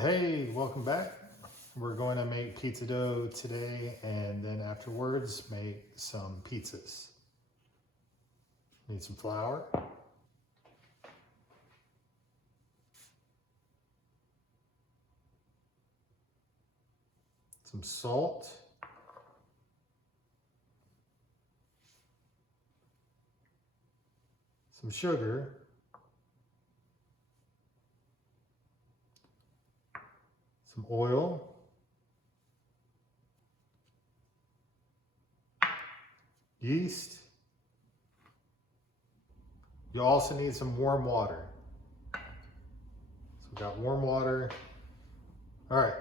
Hey, welcome back. We're going to make pizza dough today and then afterwards make some pizzas. Need some flour. Some salt. Some sugar. Some oil. Yeast. You also need some warm water. So we've got warm water. All right,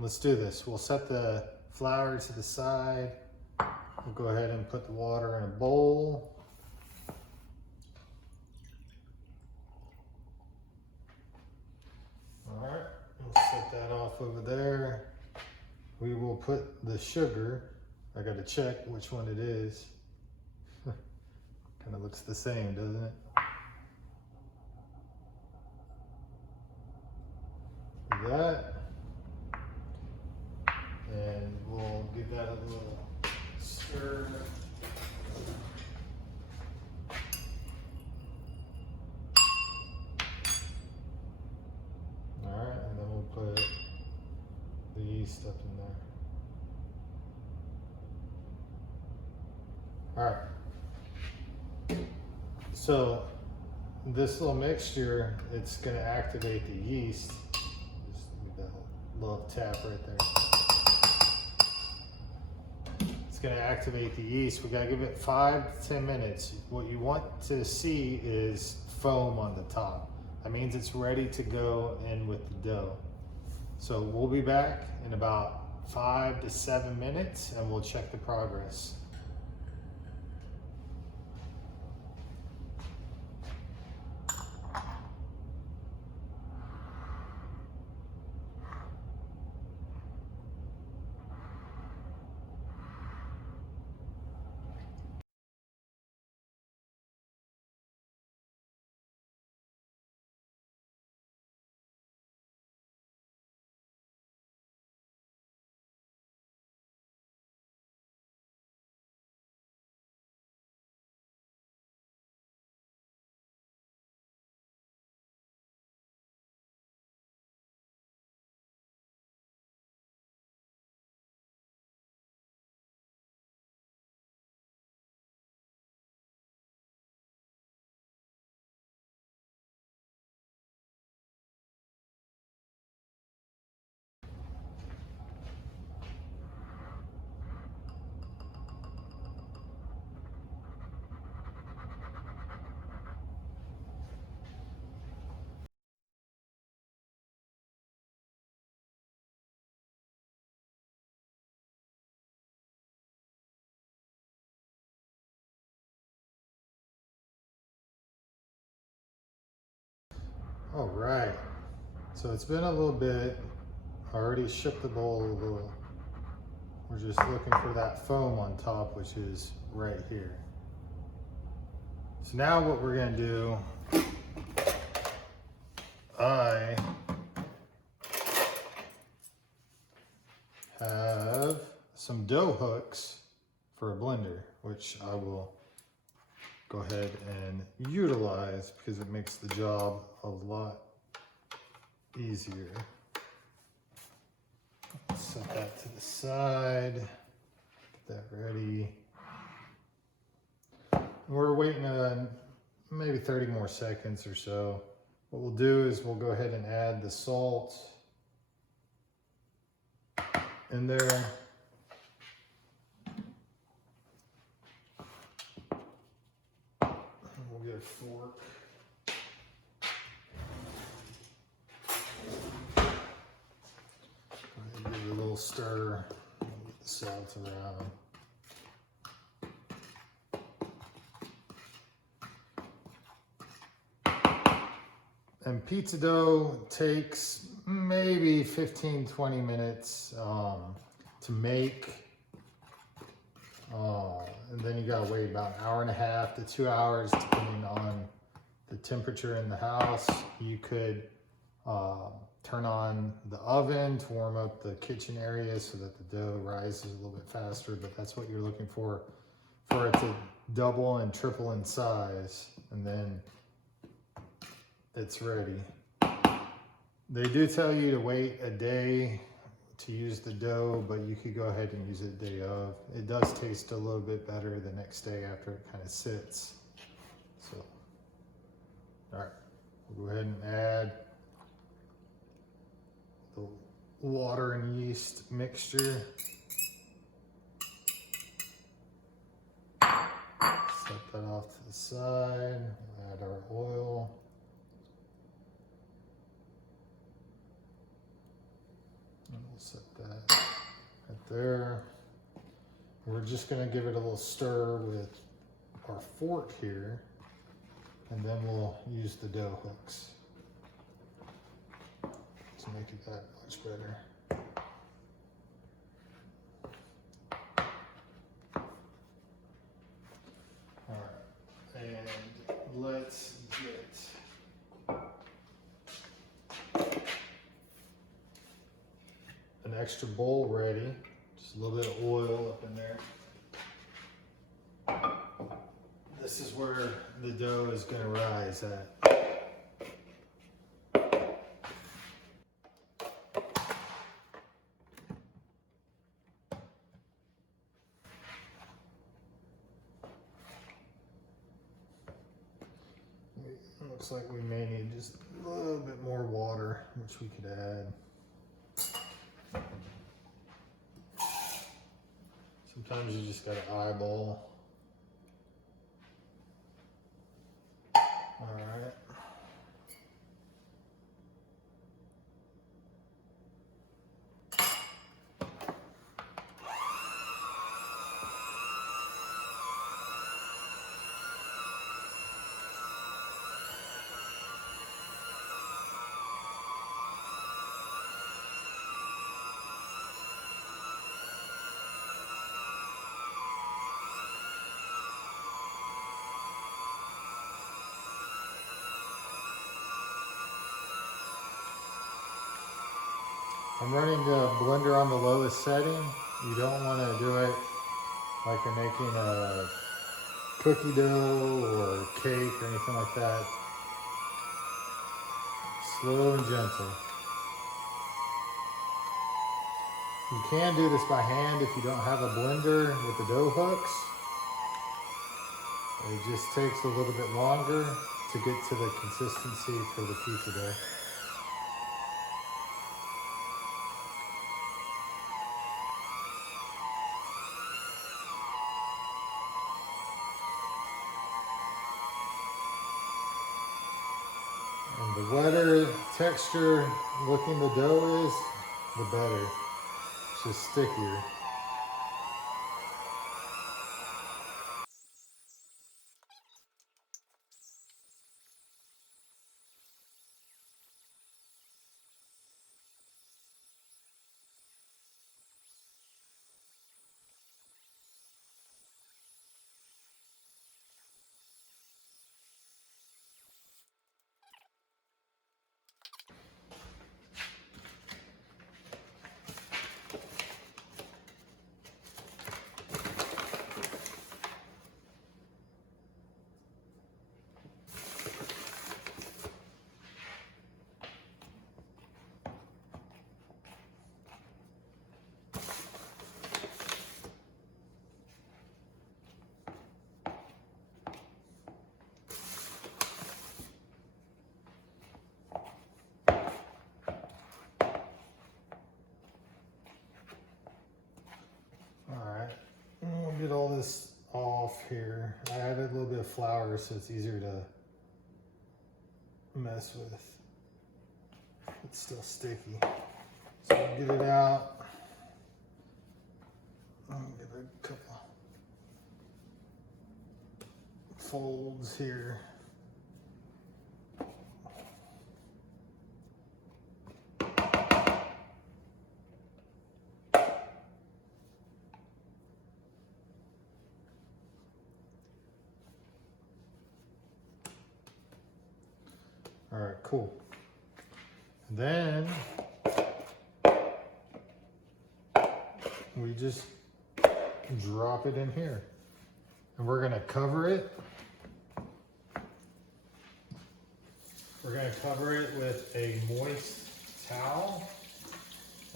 let's do this. We'll set the flour to the side. We'll go ahead and put the water in a bowl. All right, we'll set that off over there. We will put the sugar. I gotta check which one it is. Kind of looks the same, doesn't it? Do that. And we'll give that a little stir. All right, and then we'll put the yeast up in there. All right. So this little mixture, it's going to activate the yeast. Just give that little tap right there. It's going to activate the yeast. We got to give it 5 to 10 minutes. What you want to see is foam on the top. That means it's ready to go in with the dough. So we'll be back in about 5 to 7 minutes and we'll check the progress. All right, so it's been a little bit. I already shook the bowl a little. We're just looking for that foam on top, which is right here. So now what we're gonna do, I have some dough hooks for a blender, which I will go ahead and utilize because it makes the job a lot easier. Set that to the side, get that ready. We're waiting maybe 30 more seconds or so. What we'll do is we'll go ahead and add the salt in there. We'll get a fork. Give it a little stir, get the salt around. And pizza dough takes maybe 15-20 minutes to make. And then you gotta wait about an hour and a half to 2 hours depending on the temperature in the house. You could turn on the oven to warm up the kitchen area so that the dough rises a little bit faster, but that's what you're looking for it to double and triple in size, and then it's ready. They do tell you to wait a day to use the dough, but you could go ahead and use it day of. It does taste a little bit better the next day after it kind of sits. So, all right, we'll go ahead and add the water and yeast mixture. Set that off to the side, add our oil. And we'll set that right there. We're just gonna give it a little stir with our fork here, and then we'll use the dough hooks to make it that much better. All right, and let's get an extra bowl ready. Just a little bit of oil up in there. This is where the dough is going to rise at. It looks like we may need just a little bit more water, which we could add. Sometimes you just got to eyeball. All right. I'm running the blender on the lowest setting. You don't want to do it like you're making a cookie dough or cake or anything like that. Slow and gentle. You can do this by hand if you don't have a blender with the dough hooks. It just takes a little bit longer to get to the consistency for the pizza dough. And the wetter texture looking the dough is, the better. It's just stickier. Get all this off here. I added a little bit of flour so it's easier to mess with. It's still sticky. So I'll get it out. I'll give it a couple folds here. All right, cool. Then we just drop it in here. And we're gonna cover it. We're gonna cover it with a moist towel.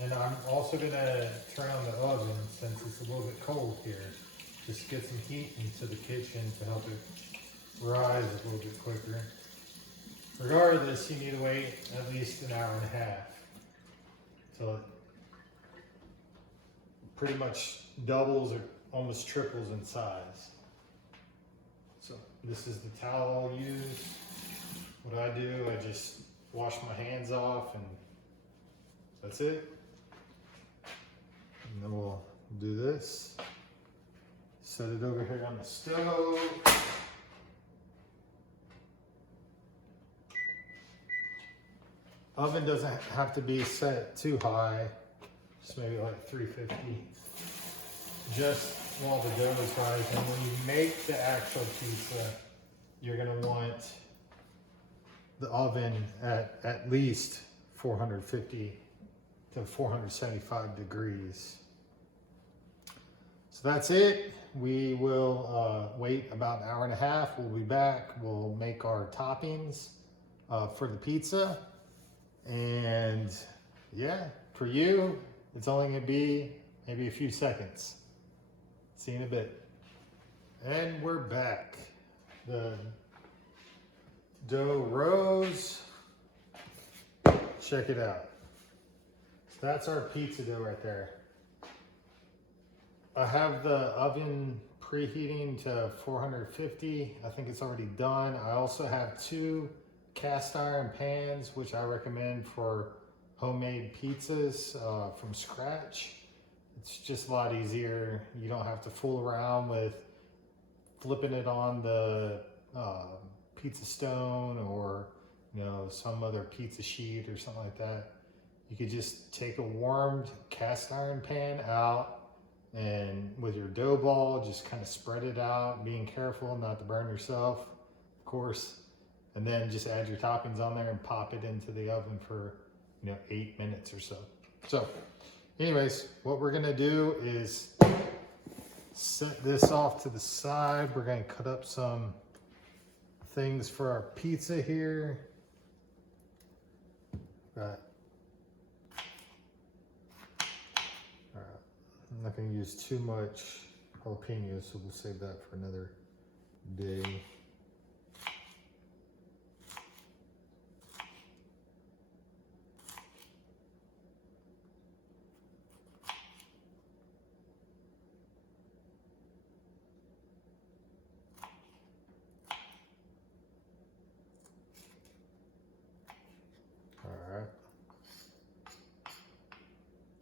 And I'm also gonna turn on the oven since it's a little bit cold here. Just get some heat into the kitchen to help it rise a little bit quicker. Regardless, you need to wait at least an hour and a half. So it pretty much doubles or almost triples in size. So this is the towel I'll use. What I do, I just wash my hands off and that's it. And then we'll do this. Set it over here on the stove. Oven doesn't have to be set too high, just maybe like 350. Just while the dough is rising. When you make the actual pizza, you're gonna want the oven at least 450 to 475 degrees. So that's it. We will wait about an hour and a half. We'll be back. We'll make our toppings for the pizza. And yeah, for you, it's only gonna be maybe a few seconds. See you in a bit. And we're back. The dough rose. Check it out. So that's our pizza dough right there. I have the oven preheating to 450. I think it's already done. I also have 2 cast iron pans, which I recommend for homemade pizzas from scratch. It's just a lot easier. You don't have to fool around with flipping it on the pizza stone or some other pizza sheet or something like that. You could just take a warmed cast iron pan out and with your dough ball, just kind of spread it out, being careful not to burn yourself, of course. And then just add your toppings on there and pop it into the oven for 8 minutes or so. So anyways, what we're gonna do is set this off to the side. We're gonna cut up some things for our pizza here. Right. All right. I'm not gonna use too much jalapenos, so we'll save that for another day.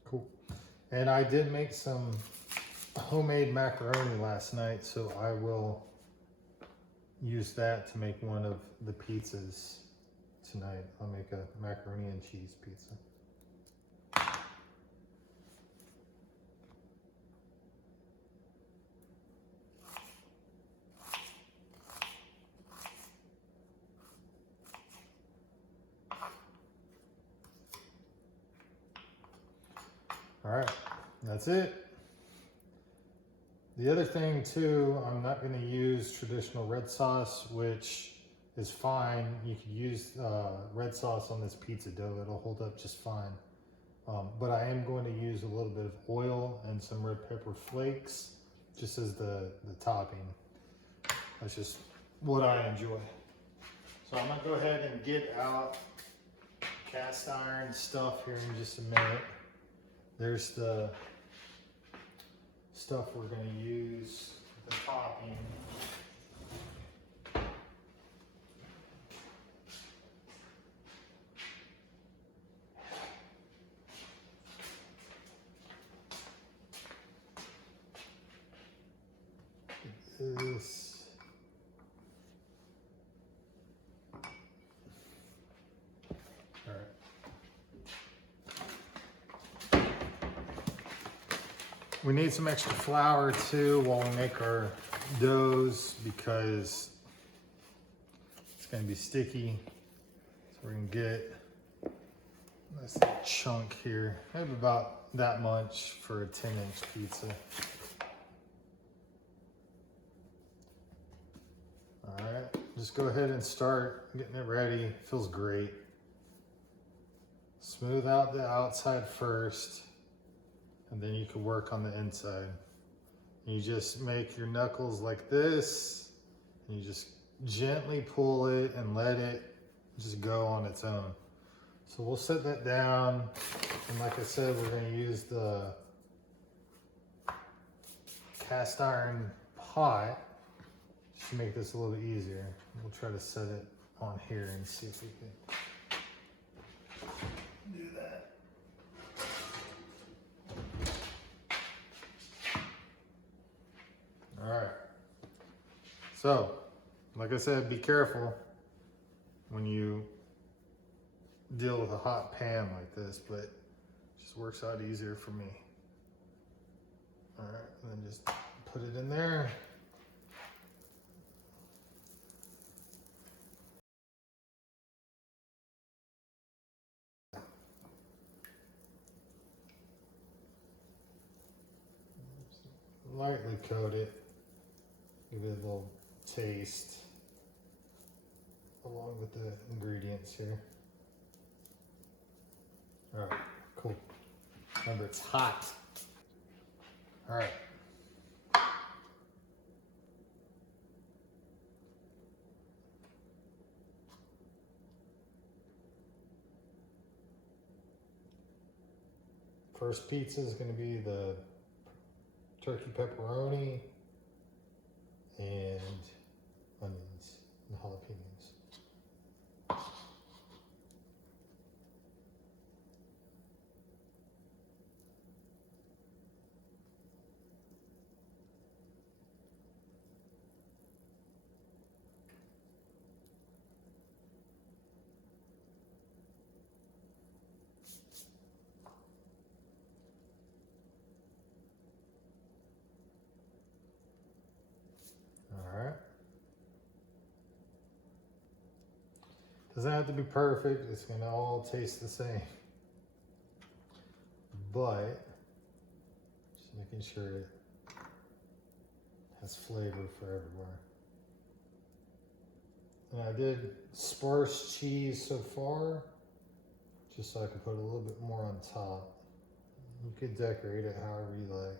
Cool. And I did make some homemade macaroni last night, so I will use that to make one of the pizzas tonight. I'll make a macaroni and cheese pizza. All right, that's it. The other thing too, I'm not going to use traditional red sauce, which is fine. You could use red sauce on this pizza dough. It'll hold up just fine. But I am going to use a little bit of oil and some red pepper flakes just as the topping. That's just what I enjoy. So I'm going to go ahead and get out cast iron stuff here in just a minute. There's the stuff we're going to use, the topping. This. All right. We need some extra flour too while we make our doughs because it's going to be sticky. So we're going to get Nice little chunk here. Maybe about that much for a 10-inch pizza. All right, just go ahead and start getting it ready. Feels great. Smooth out the outside first, and then you can work on the inside. You just make your knuckles like this, and you just gently pull it and let it just go on its own. So we'll set that down, and like I said, we're going to use the cast iron pot just to make this a little bit easier. We'll try to set it on here and see if we can do that. All right. So, like I said, be careful when you deal with a hot pan like this, but it just works out easier for me. All right, and then just put it in there. Lightly coat it, give it a little taste along with the ingredients here. All right, cool. Remember, it's hot. All right. First pizza is going to be the turkey pepperoni and onions and jalapenos. All right. Doesn't have to be perfect. It's going to all taste the same. But just making sure it has flavor for everywhere. And I did sparse cheese so far, just so I could put a little bit more on top. You could decorate it however you like.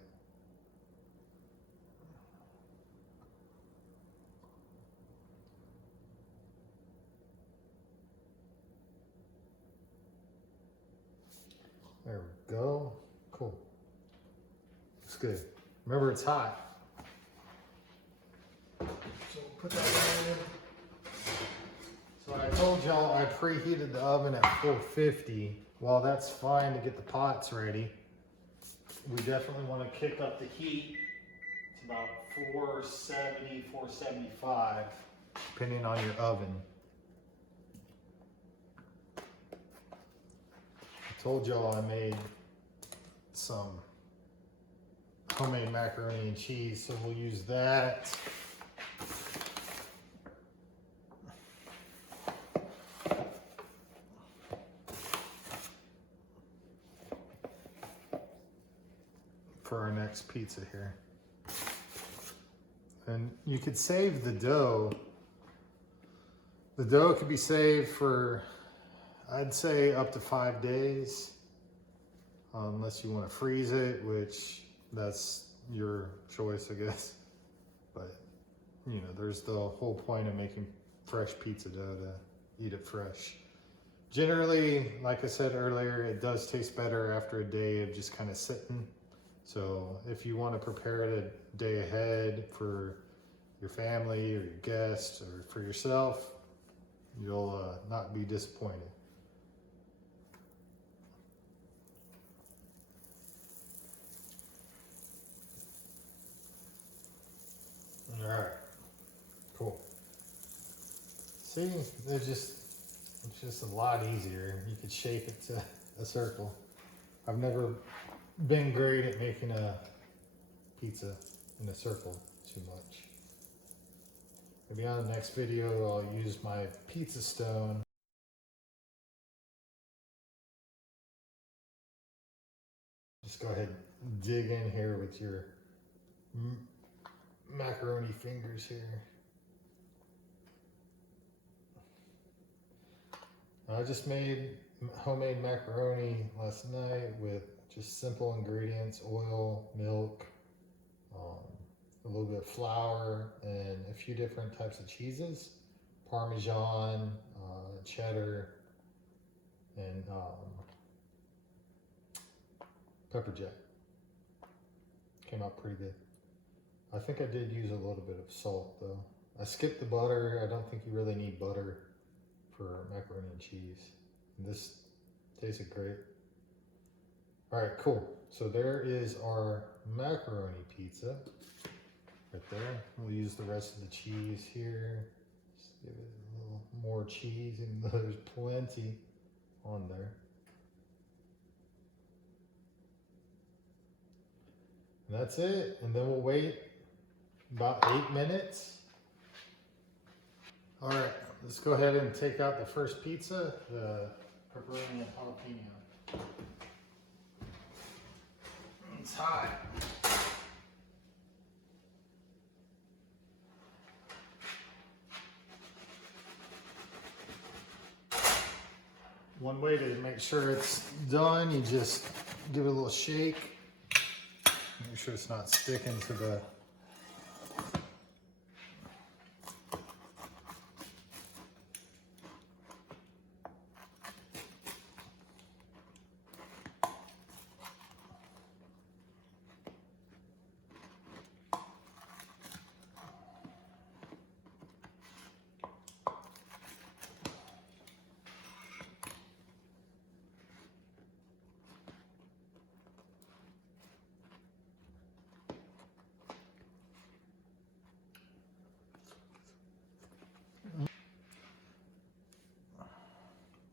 There we go. Cool. Looks good. Remember, it's hot. So we'll put that in. So I told y'all I preheated the oven at 450. Well, that's fine to get the pots ready. We definitely want to kick up the heat to about 470, 475, depending on your oven. I told y'all I made some homemade macaroni and cheese, so we'll use that. For our next pizza here. And you could save the dough. The dough could be saved for, I'd say, up to 5 days, unless you want to freeze it, which that's your choice, I guess. But, you know, there's the whole point of making fresh pizza dough to eat it fresh. Generally, like I said earlier, it does taste better after a day of just kind of sitting. So if you want to prepare it a day ahead for your family or your guests or for yourself, you'll not be disappointed. All right, cool. See, it's just a lot easier. You could shape it to a circle. I've never been great at making a pizza in a circle too much. Maybe on the next video I'll use my pizza stone go ahead and dig in here with your macaroni fingers here. I just made homemade macaroni last night with just simple ingredients: oil, milk, a little bit of flour, and a few different types of cheeses: Parmesan, cheddar, and pepper jack. Came out pretty good. I think I did use a little bit of salt though. I skipped the butter. I don't think you really need butter for macaroni and cheese. And this tasted great. All right, cool. So there is our macaroni pizza right there. We'll use the rest of the cheese here. Just give it a little more cheese, and there's plenty on there. And that's it. And then we'll wait about 8 minutes. All right, let's go ahead and take out the first pizza, the pepperoni and jalapeno. It's hot. One way to make sure it's done, you just give it a little shake. Make sure it's not sticking to the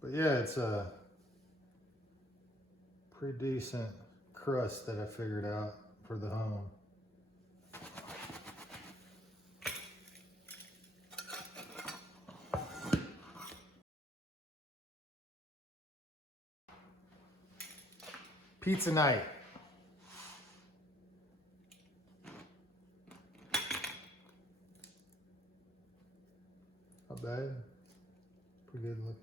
But yeah, it's a pretty decent crust that I figured out for the home. Pizza night. Not bad. Pretty good look.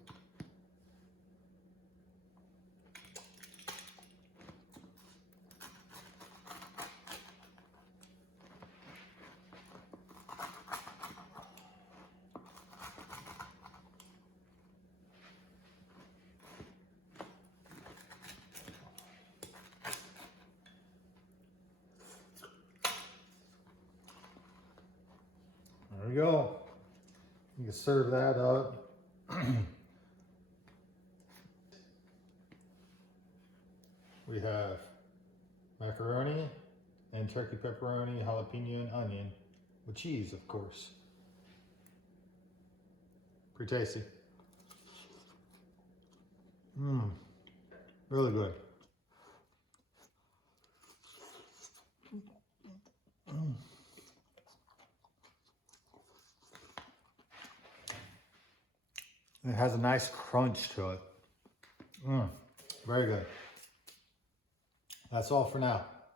There we go. You can serve that up. We have macaroni and turkey pepperoni, jalapeno, and onion with cheese, of course. Pretty tasty. Really good. It has a nice crunch to it. Very good. That's all for now.